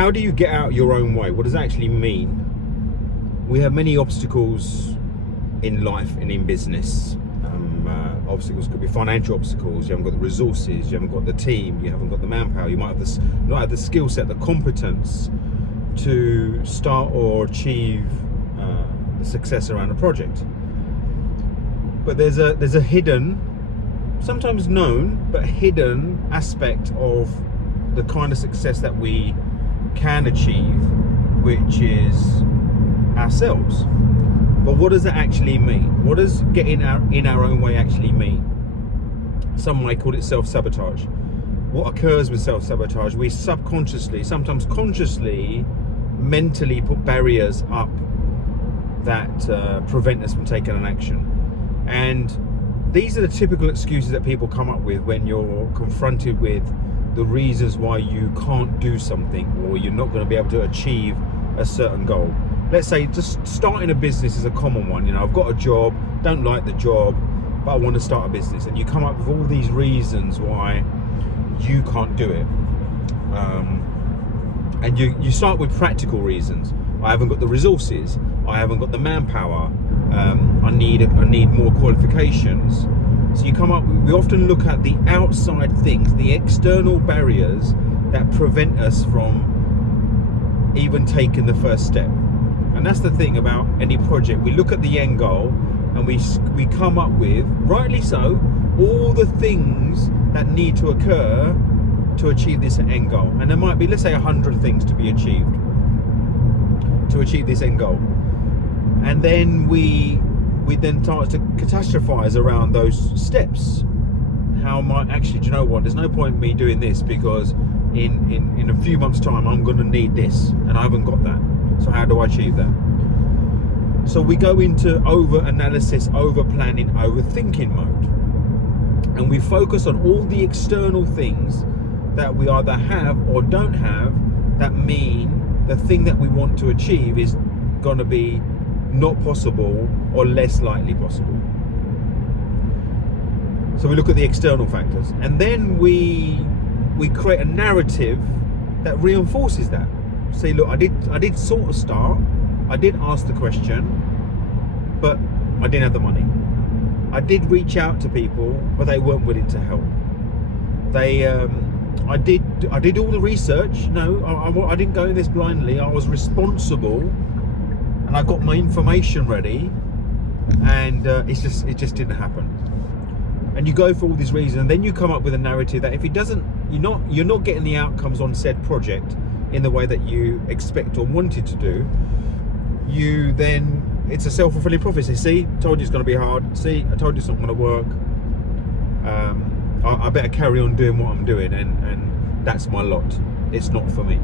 how do you get out your own way? What does that actually mean? We have many obstacles in life and in business. Obstacles could be financial obstacles. You haven't got the resources, you haven't got the team, you haven't got the manpower, you might have this, not have the skill set, the competence to start or achieve the success around a project. But there's a hidden, sometimes known, but hidden aspect of the kind of success that we can achieve, which is ourselves. But what does that actually mean? What does getting in our own way actually mean? Some might call it self-sabotage. What occurs with self-sabotage? We subconsciously, sometimes consciously, mentally put barriers up that prevent us from taking an action. And these are the typical excuses that people come up with when you're confronted with the reasons why you can't do something, or you're not going to be able to achieve a certain goal. Let's say just starting a business is a common one. You know, I've got a job, don't like the job, but I want to start a business. And you come up with all these reasons why you can't do it. And you start with practical reasons. I haven't got the resources. I haven't got the manpower. I need more qualifications. So you come up, we often look at the outside things, the external barriers that prevent us from even taking the first step. And that's the thing about any project. We look at the end goal and we come up with, rightly so, all the things that need to occur to achieve this end goal. And there might be, let's say, 100 things to be achieved to achieve this end goal. And then we then start to catastrophize around those steps. How am I actually, do you know what, there's no point in me doing this because in a few months time I'm going to need this and I haven't got that. So how do I achieve that? So we go into over analysis, over planning, overthinking mode, and we focus on all the external things that we either have or don't have that mean the thing that we want to achieve is going to be not possible or less likely possible. So we look at the external factors, and then we create a narrative that reinforces that. Say, look, I did sort of start, I did ask the question, but I didn't have the money. I did reach out to people, but they weren't willing to help. I did all the research. No, I didn't go in this blindly. I was responsible, and I got my information ready, and it just didn't happen. And you go for all these reasons, and then you come up with a narrative that if it doesn't, you're not getting the outcomes on said project in the way that you expect or wanted to do, it's a self-fulfilling prophecy. See, told you it's going to be hard. See, I told you it's not going to work. I better carry on doing what I'm doing, and that's my lot. It's not for me.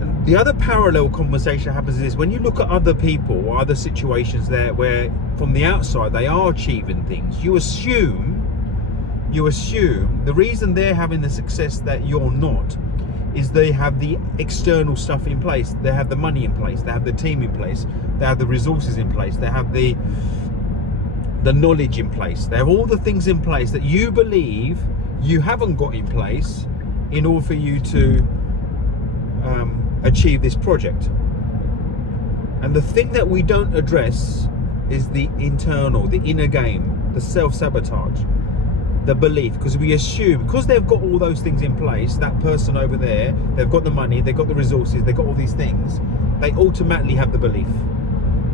And the other parallel conversation happens is when you look at other people or other situations there where from the outside they are achieving things, you assume the reason they're having the success that you're not is they have the external stuff in place. They have the money in place, they have the team in place, they have the resources in place, they have the knowledge in place, they have all the things in place that you believe you haven't got in place in order for you to achieve this project. And the thing that we don't address is the internal, the inner game, the self-sabotage, the belief, because we assume because they've got all those things in place, that person over there, they've got the money, they've got the resources, they've got all these things, they automatically have the belief.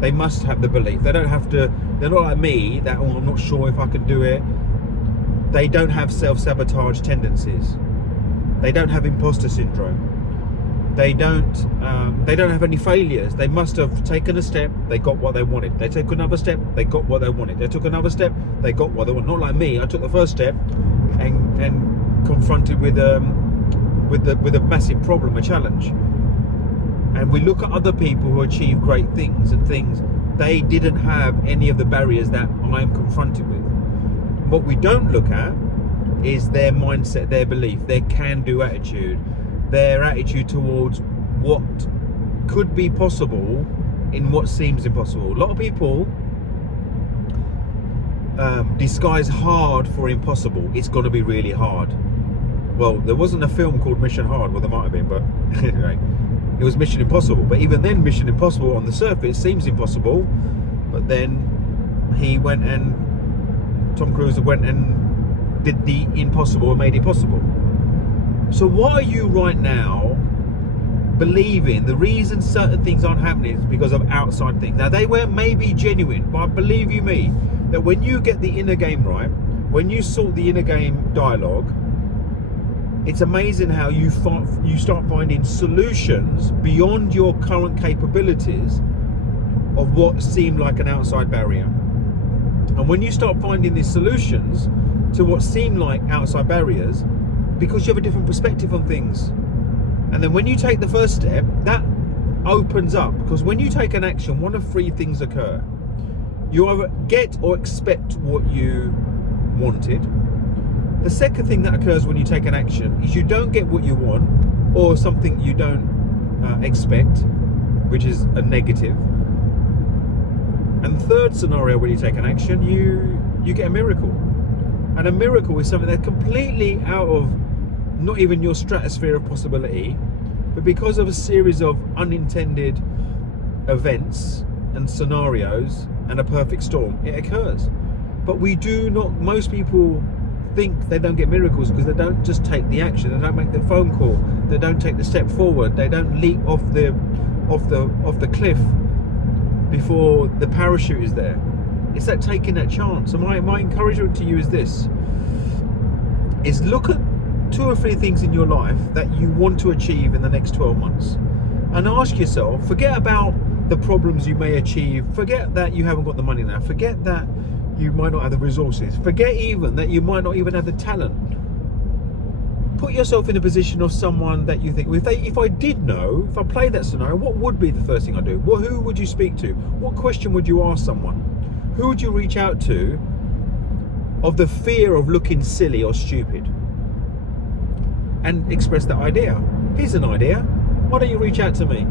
They must have the belief. They don't have to, they're not like me that, oh, I'm not sure if I can do it. They don't have self-sabotage tendencies. They don't have imposter syndrome. They don't have any failures. They must have taken a step, they got what they wanted. They took another step, they got what they wanted. They took another step, they got what they wanted. Not like me, I took the first step and confronted with a massive problem, a challenge. And we look at other people who achieve great things and things, they didn't have any of the barriers that I'm confronted with. What we don't look at is their mindset, their belief, their can-do attitude, their attitude towards what could be possible in what seems impossible. A lot of people disguise hard for impossible. It's got to be really hard. well, there wasn't a film called Mission Hard. Well, there might have been, but anyway, it was Mission Impossible. But even then, Mission Impossible on the surface seems impossible. But then Tom Cruise went and did the impossible and made it possible. So why are you right now believing the reason certain things aren't happening is because of outside things? Now, they were maybe genuine, but believe you me, that when you get the inner game right, when you sort the inner game dialogue, it's amazing how you start finding solutions beyond your current capabilities of what seemed like an outside barrier. And when you start finding these solutions to what seem like outside barriers, because you have a different perspective on things. And then when you take the first step, that opens up, because when you take an action, one of three things occur. You either get or expect what you wanted. The second thing that occurs when you take an action is you don't get what you want, or something you don't expect, which is a negative. And the third scenario, when you take an action, you get a miracle. And a miracle is something that's completely out of not even your stratosphere of possibility, but because of a series of unintended events and scenarios and a perfect storm, it occurs. But we do not, most people think they don't get miracles because they don't just take the action, they don't make the phone call, they don't take the step forward, they don't leap off the cliff before the parachute is there. It's that taking that chance. So my encouragement to you is this, is look at 2 or 3 things in your life that you want to achieve in the next 12 months and ask yourself, forget about the problems you may achieve, forget that you haven't got the money now, forget that you might not have the resources, forget even that you might not even have the talent. Put yourself in a position of someone that you think, if I did know, if I played that scenario, what would be the first thing I do? Well, who would you speak to? What question would you ask someone? Who would you reach out to of the fear of looking silly or stupid? And express that idea. Here's an idea. Why don't you reach out to me?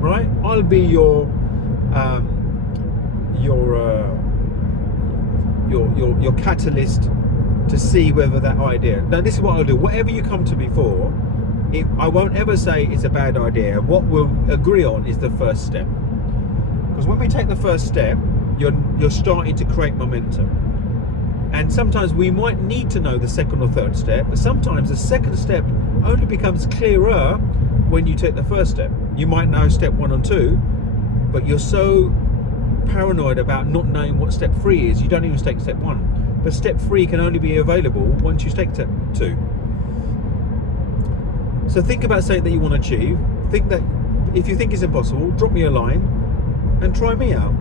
Right? I'll be your catalyst to see whether that idea. Now, this is what I'll do. Whatever you come to me for, I won't ever say it's a bad idea. What we'll agree on is the first step. Because when we take the first step, you're starting to create momentum. And sometimes we might need to know the second or third step, but sometimes the second step only becomes clearer when you take the first step. You might know step 1 and 2, but you're so paranoid about not knowing what step 3 is, you don't even take step 1. But step 3 can only be available once you take step 2. So think about something that you want to achieve. Think that if you think it's impossible, drop me a line and try me out.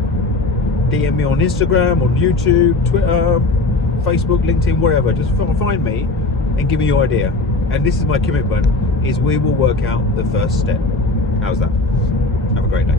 DM me on Instagram, on YouTube, Twitter, Facebook, LinkedIn, wherever. Just find me and give me your idea. And this is my commitment, is we will work out the first step. How's that? Have a great day.